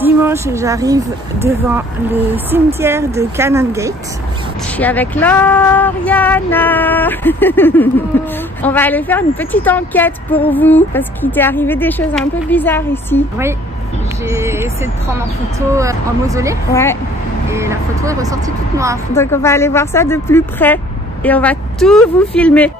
dimanche, j'arrive devant le cimetière de Canongate. Je suis avec Lauriana. On va aller faire une petite enquête pour vous parce qu'il t'est arrivé des choses un peu bizarres ici. Oui, j'ai essayé de prendre en photo un mausolée. Ouais. Et la photo est ressortie toute noire. Donc on va aller voir ça de plus près et on va tout vous filmer.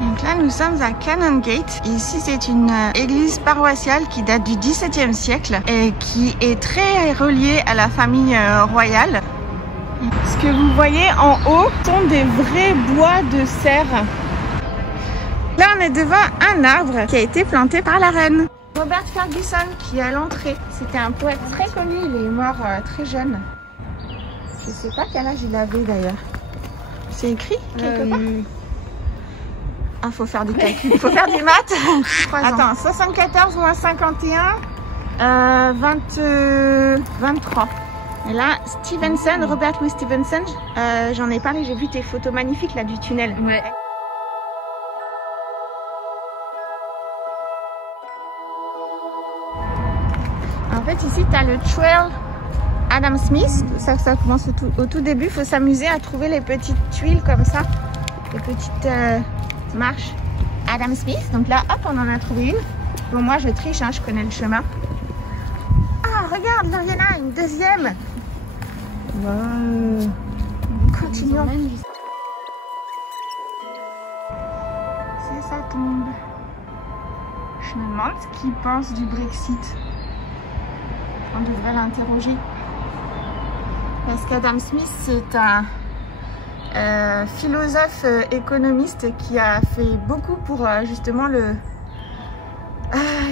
Donc là nous sommes à Canongate. Ici c'est une église paroissiale qui date du XVIIe siècle et qui est très reliée à la famille royale. Ce que vous voyez en haut sont des vrais bois de serre. Là on est devant un arbre qui a été planté par la reine. Robert Ferguson qui est à l'entrée. C'était un poète très connu, il est mort très jeune. Je sais pas quel âge il avait d'ailleurs. C'est écrit quelque part. Ah, faut faire des calculs, faut faire des maths. Attends, 74 moins 51, 23. Et là, Stevenson, Robert Louis Stevenson, j'en ai parlé, j'ai vu tes photos magnifiques là du tunnel. Ouais. En fait, ici, tu as le trail Adam Smith. Ça commence au tout début. Il faut s'amuser à trouver les petites tuiles comme ça, les petites marches Adam Smith. Donc là, hop, on en a trouvé une. Bon, moi, je triche, hein, je connais le chemin. Ah, regarde, là, il y en a une deuxième. Wow. Continuons. C'est sa tombe. Je me demande ce qu'il pense du Brexit. On devrait l'interroger. Parce qu'Adam Smith, c'est un philosophe économiste qui a fait beaucoup pour justement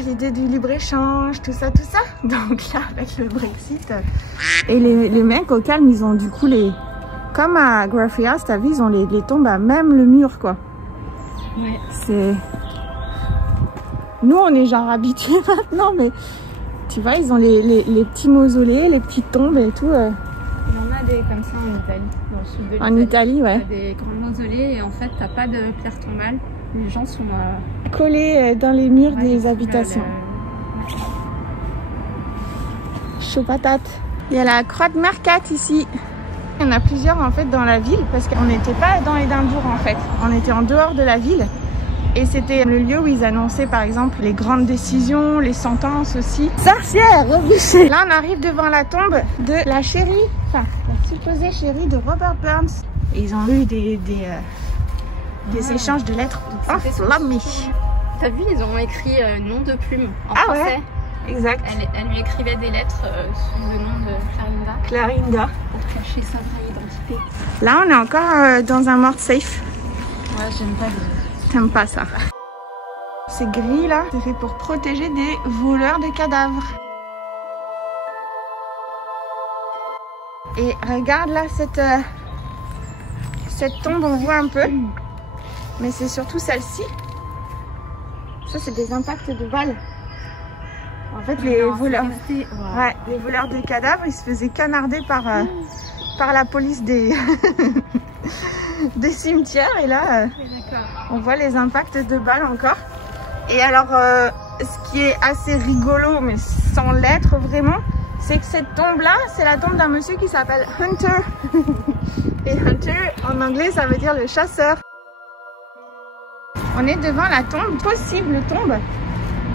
l'idée du libre-échange, tout ça. Donc là, avec le Brexit. Et les mecs au calme, ils ont du coup comme à Graffiti House, t'as vu, ils ont les tombes à même le mur, quoi. Ouais. C'est... Nous, on est genre habitués maintenant, mais... Tu vois, ils ont les petits mausolées, les petites tombes et tout. Il y en a des comme ça en Italie, dans le sud de l'Italie. En Italie, ouais. Il y a des grands mausolées et en fait, t'as pas de pierre tombale. Les gens sont collés dans les murs des habitations. Chaud patate. Il y a la croix de Mercat ici. Il y en a plusieurs en fait dans la ville parce qu'on n'était pas dans Édimbourg en fait. On était en dehors de la ville. Et c'était le lieu où ils annonçaient par exemple les grandes décisions, les sentences aussi. Sorcière, rebouchée. Là on arrive devant la tombe de la chérie, enfin la supposée chérie de Robert Burns. Et ils ont eu des échanges de lettres enflammées. T'as vu, ils ont écrit nom de plume en français. Ouais, exact. Elle lui écrivait des lettres sous le nom de Clarinda. Clarinda. Pour cacher sa vraie identité. Là on est encore dans un mort safe. Ouais, j'aime pas les... J'aime pas ça. C'est gris là, c'est fait pour protéger des voleurs de cadavres. Et regarde là cette tombe, on voit un peu. Mais c'est surtout celle-ci. Ça c'est des impacts de balles. En fait les voleurs, ouais, les voleurs de cadavres, ils se faisaient canarder par la police des cimetières et là on voit les impacts de balles encore. Et alors ce qui est assez rigolo mais sans l'être vraiment, c'est que cette tombe là c'est la tombe d'un monsieur qui s'appelle Hunter. Et Hunter en anglais ça veut dire le chasseur. On est devant la possible tombe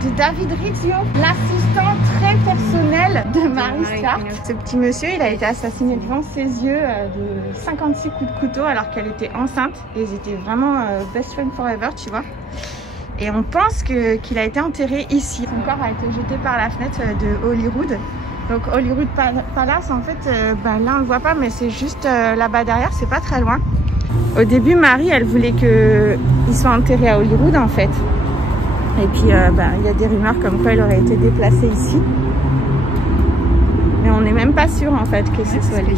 de David Rizzio, l'assistant très personnel de Mary Stark. Ce petit monsieur, il a été assassiné devant ses yeux de 56 coups de couteau alors qu'elle était enceinte. Et ils étaient vraiment best friend forever, tu vois. Et on pense qu'il a été enterré ici. Son corps a été jeté par la fenêtre de Holyrood. Donc Holyrood Palace, en fait, là on le voit pas, mais c'est juste là-bas derrière, c'est pas très loin. Au début, Marie, elle voulait qu'il soit enterré à Holyrood, en fait. Et puis, il y a des rumeurs comme quoi il aurait été déplacé ici. Mais on n'est même pas sûr, en fait, que ce soit lui.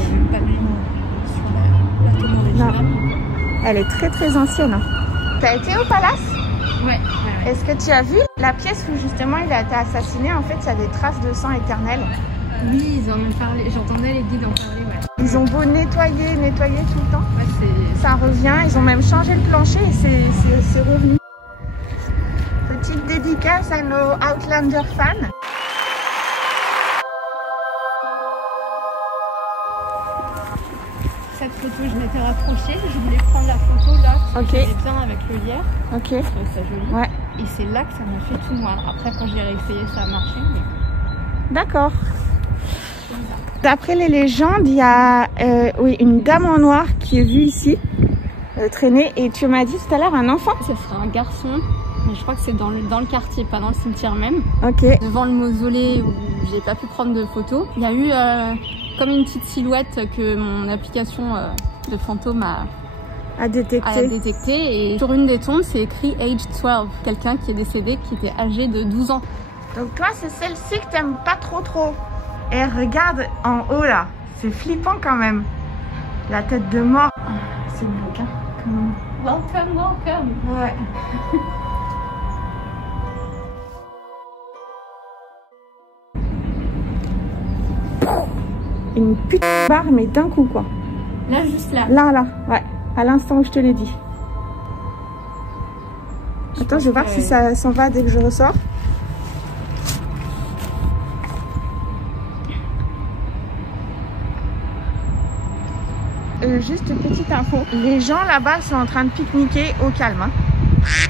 Non. Elle est très, très ancienne. Hein. T'as été au palace? Ouais. Est-ce que tu as vu la pièce où, justement, il a été assassiné? En fait, il y a des traces de sang éternel. Oui, ils en ont parlé. J'entendais les guides en parler, ouais. Ils ont beau nettoyer tout le temps. Ouais, ça revient. Ils ont même changé le plancher et c'est revenu. dédicace à nos Outlander fans. Cette photo, je m'étais rapprochée. Je voulais prendre la photo là. Parce que j'allais bien avec le lierre. Ok. Je trouvais ça joli. Ouais. Et c'est là que ça m'a fait tout noir. Après, quand j'ai réessayé, ça a marché. Mais... D'accord. D'après les légendes, il y a oui, une dame en noir qui est vue ici traîner. Et tu m'as dit tout à l'heure un enfant. Ça serait un garçon. Mais je crois que c'est dans le quartier, pas dans le cimetière même. Ok. Devant le mausolée où j'ai pas pu prendre de photos, il y a eu comme une petite silhouette que mon application de fantôme a détecté. Et sur une des tombes, c'est écrit Age 12. Quelqu'un qui est décédé, qui était âgé de 12 ans. Donc toi, c'est celle-ci que t'aimes pas trop. Et regarde en haut là. C'est flippant quand même. La tête de mort. C'est glauque, hein, quand même. Welcome. Ouais. Une putain de barre, mais d'un coup quoi. Là, juste là. Là, ouais. À l'instant où je te l'ai dit. Attends, je vais voir si ça s'en va dès que je ressors. Juste petite info. Les gens là-bas sont en train de pique-niquer au calme. Hein.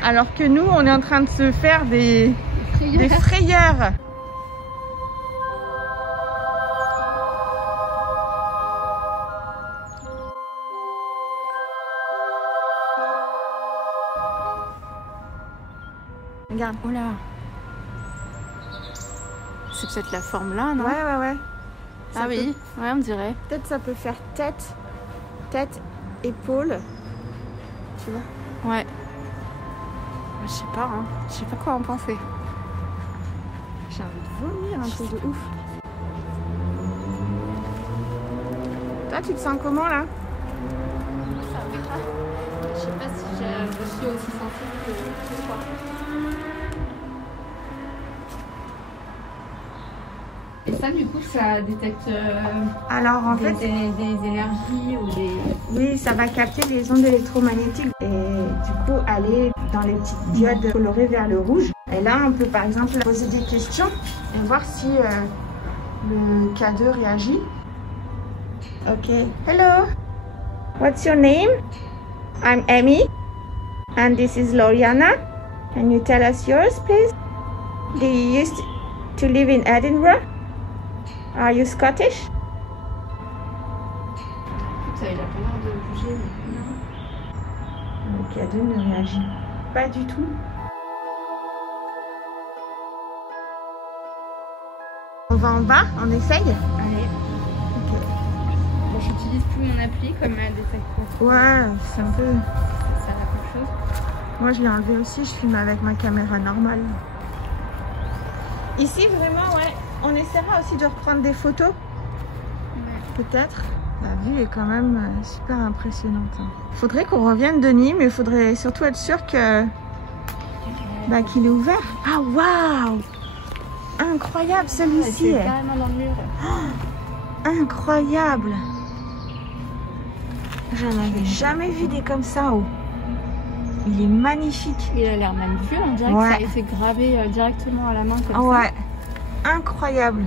Alors que nous, on est en train de se faire des frayeurs. Regarde. Oh là. C'est peut-être la forme là, non? Ouais. Ah oui, ouais, on dirait. Peut-être ça peut faire tête, épaule. Tu vois? Ouais. Je sais pas, hein. Je sais pas quoi en penser. J'ai envie de vomir, un truc de ouf. Toi, tu te sens comment là? Ça va. Je sais pas si je suis aussi sensible que toi. Et ça, du coup, ça détecte alors, en fait, des énergies ou des... Oui, ça va capter les ondes électromagnétiques et du coup aller dans les petites diodes colorées vers le rouge. Et là, on peut par exemple poser des questions et voir si le K2 réagit. Ok. Hello. What's your name? I'm Amy. And this is Loriana. Can you tell us yours, please? Do you used to live in Edinburgh? Are you Scottish? Ça, il a pas l'air de bouger. Le K2 ne réagit pas du tout. On va en bas, on essaye? Allez. Ok. Bon, j'utilise plus mon appli comme détecteur. Ouais, c'est un peu... Ça sert à quelque chose. Moi, je l'ai enlevé aussi, je filme avec ma caméra normale. Ici, vraiment, ouais. On essaiera aussi de reprendre des photos. Ouais. Peut-être. La vue est quand même super impressionnante. Faudrait qu'on revienne de Nîmes, mais il faudrait surtout être sûr que qu'il est ouvert. Ah, waouh! Incroyable celui-ci. C'est carrément dans le mur. Oh, incroyable! J'en avais jamais vu des comme ça. Oh. Il est magnifique. Il a l'air magnifique. On dirait que ça a été gravé directement à la main comme ça. Ouais. Incroyable.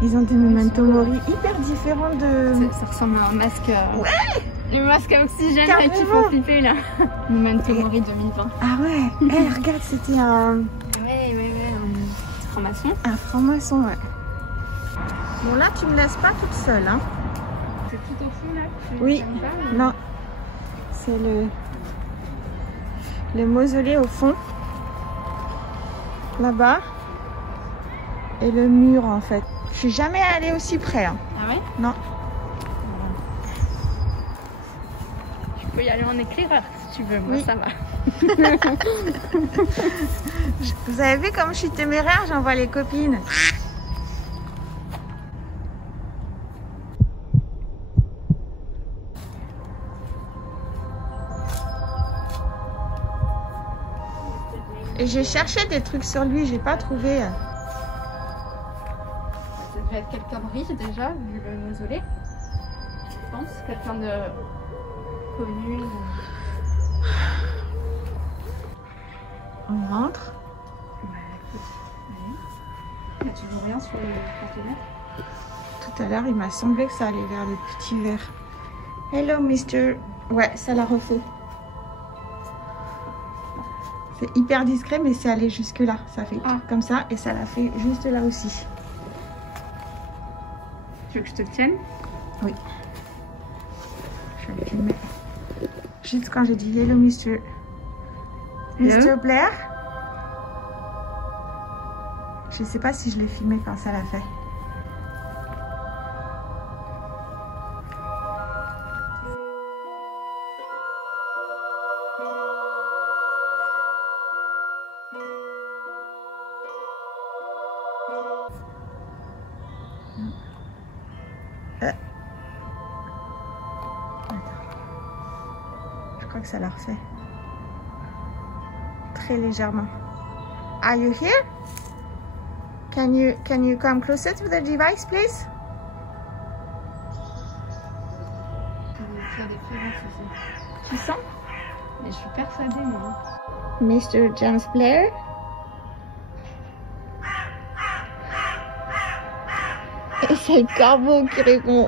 Ils ont des memento mori hyper différents de... Ça ressemble à un masque... Ouais. Le masque à oxygène carrément. Qui font flipper là. Memento mori 2020. Ah ouais. Regarde, c'était un... Ouais, un franc-maçon. Un franc-maçon, ouais. Bon là, tu me laisses pas toute seule, hein. C'est tout au fond là que tu oui. Pas, non. C'est le mausolée au fond. Là-bas. Et le mur en fait. Je suis jamais allée aussi près. Hein. Ah ouais? Non. Tu peux y aller en éclaireur si tu veux, moi ça va. Vous avez vu comme je suis téméraire, j'envoie les copines. Et j'ai cherché des trucs sur lui, j'ai pas trouvé. Ça devait être quelqu'un de riche déjà, vu le mausolée. Je pense, quelqu'un de connu. On rentre. Il n'y a toujours rien sur le conteneur. Tout à l'heure, il m'a semblé que ça allait vers le petit verre. Hello, mister. Ouais, ça l'a refait. C'est hyper discret, mais c'est allé jusque là. Ça fait comme ça et ça l'a fait juste là aussi. Tu veux que je te le tienne? Oui. Je vais le filmer. Juste quand j'ai dit hello, mister. Mr. Blair. Je sais pas si je l'ai filmé quand ça l'a fait. Je crois que ça l'a refait. Très légèrement. Are you here? Can you come closer to the device, please? Tu sens? Mais je suis persuadée, moi. Mr. James Blair? Et c'est le corbeau qui répond.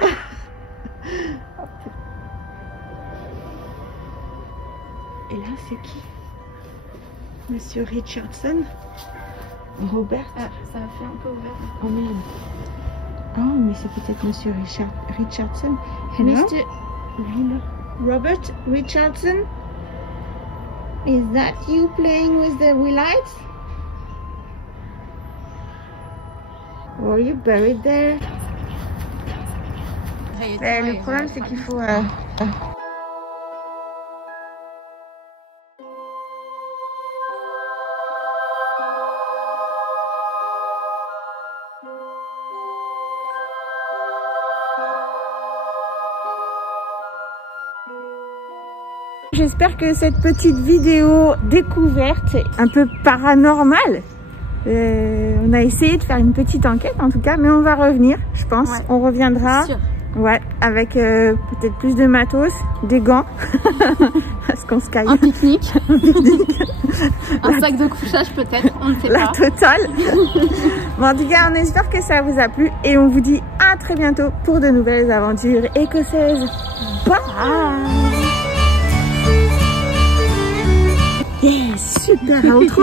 Et là, c'est qui? Monsieur Richardson? Robert? Ah, ça a fait un peu ouvert. Oh merde. Oh, mais c'est peut-être Monsieur Richardson. Hello? Mr. Robert Richardson? Is that you playing with the lights? Were you buried there? Le problème, c'est qu'il faut... J'espère que cette petite vidéo découverte un peu paranormale, on a essayé de faire une petite enquête en tout cas, mais on va revenir, je pense. Ouais, on reviendra. Ouais, avec peut-être plus de matos, des gants, parce qu'on se caille. Un pique-nique. Un sac de couchage peut-être, on ne sait pas. La totale. Bon, en tout cas, on espère que ça vous a plu et on vous dit à très bientôt pour de nouvelles aventures écossaises. Bye. Yes, super outro.